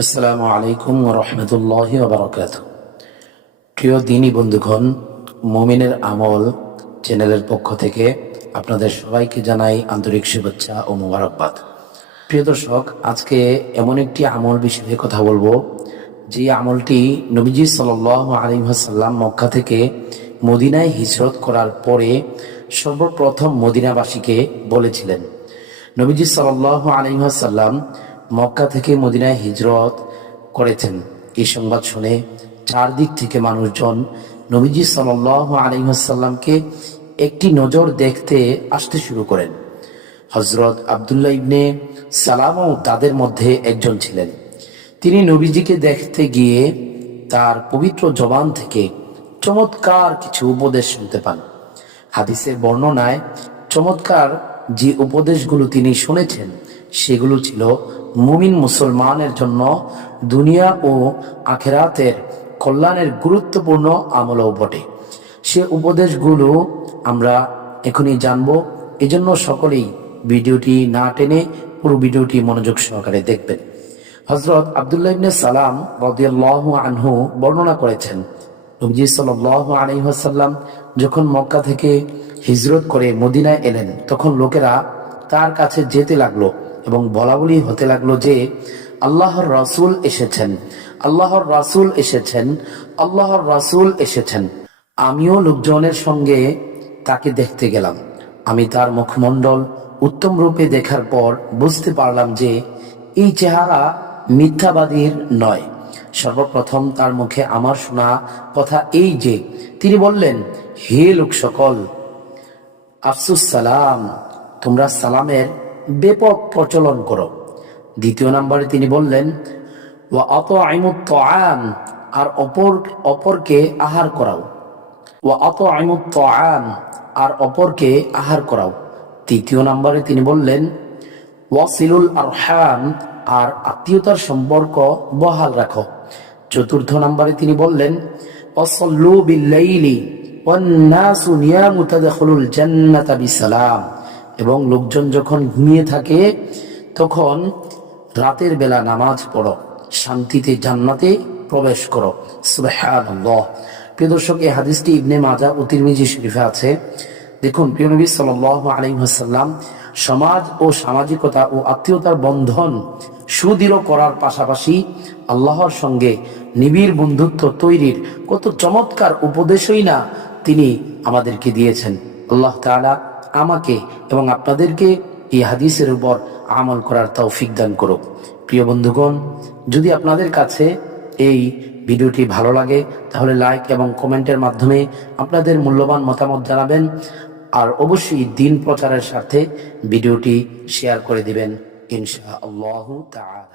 আসসালামু আলাইকুম রহমতুল্লাহ বারকাত। প্রিয় দিনী বন্ধুগণ, মোমিনের আমল চ্যানেলের পক্ষ থেকে আপনাদের সবাইকে জানাই আন্তরিক শুভেচ্ছা ও মোবারকবাদ। প্রিয় দর্শক, আজকে এমন একটি আমল বিষয়ে কথা বলব যে আমলটি নবীজি সাল আলিমসাল্লাম মক্কা থেকে মদিনায় হিজরত করার পরে সর্বপ্রথম মদিনাবাসীকে বলেছিলেন। নবীজি সাল আলিমসাল্লাম মক্কা থেকে মদিনায় হিজরত করেছেন। এই সংবাদ শুনে চারদিক থেকে মানুষজন নবীজি সাল আলিমাসাল্লামকে একটি নজর দেখতে আসতে শুরু করেন। হজরত আবদুল্লাহ ইবনে সালামও তাদের মধ্যে একজন ছিলেন। তিনি নবীজিকে দেখতে গিয়ে তার পবিত্র জবান থেকে চমৎকার কিছু উপদেশ শুনতে পান। হাদিসের বর্ণনায় চমৎকার যে উপদেশগুলো তিনি শুনেছেন, সেগুলো ছিল মুমিন মুসলমানের জন্য দুনিয়া ও আখেরাতের কল্যাণের গুরুত্বপূর্ণ আমলও বটে। সে উপদেশগুলো আমরা এখনই জানব। এজন্য সকলেই ভিডিওটি না টেনে পুরো ভিডিওটি মনোযোগ সহকারে দেখবেন। হজরত আবদুল্লাহ সালাম রদিয়াল্লাহু আনহু বর্ণনা করেছেন নবজি সাল্লাহ আলহিহাসাল্লাম যখন মক্কা থেকে হিজরত করে মদিনায় এলেন, তখন লোকেরা তার কাছে যেতে লাগল এবং বলা বলি হতে লাগল যে, আল্লাহর রাসুল এসেছেন, আল্লাহর রাসুল এসেছেন, আল্লাহর রাসুল এসেছেন। আমিও লোকজনের সঙ্গে তাকে দেখতে গেলাম। আমি তার মুখমণ্ডল উত্তম রূপে দেখার পর বুঝতে পারলাম যে, এই চেহারা মিথ্যাবাদীর নয়। সর্বপ্রথম তার মুখে আমার শোনা কথা এই যে, তিনি বললেন, হে লোক সকল, আফসুস সালাম, তোমরা সালামের ব্যাপক প্রচলন করো। দ্বিতীয় নম্বরে তিনি বললেন ও অত আইমুত আম আর অপর, অপরকে আহার করাও। ও অত আইমুত আম আর অপরকে আহার করাও। তৃতীয় নম্বরে তিনি বললেন, ওয়াসিলুল আরহাম, আর আত্মীয়তার সম্পর্ক বহাল রাখো। চতুর্থ নম্বরে তিনি বললেন বিল্লাইলি এবং লোকজন যখন ঘুমিয়ে থাকে, তখন রাতের বেলা নামাজ পড়ো, শান্তিতে জান্নাতে প্রবেশ করো। সুবহানাল্লাহ। প্রিয় দর্শক, এই হাদিসটি ইবনে মাজা ও শরীফে আছে। দেখুন, প্রিয় নবী সাল্লাল্লাহু আলাইহি সমাজ ও সামাজিকতা ও আত্মীয়তার বন্ধন সুদৃঢ় করার পাশাপাশি আল্লাহর সঙ্গে নিবিড় বন্ধুত্ব তৈরির কত চমৎকার উপদেশই না তিনি আমাদেরকে দিয়েছেন। আল্লাহ তাআলা আমাকে এবং আপনাদেরকে এই হাদিসের উপর আমল করার তৌফিক দান করুক। প্রিয় বন্ধুগণ, যদি আপনাদের কাছে এই ভিডিওটি ভালো লাগে, তাহলে লাইক এবং কমেন্টের মাধ্যমে আপনাদের মূল্যবান মতামত জানাবেন আর অবশ্যই দিন প্রচারের সাথে ভিডিওটি শেয়ার করে দিবেন। ইনশা আল্লাহ তাআলা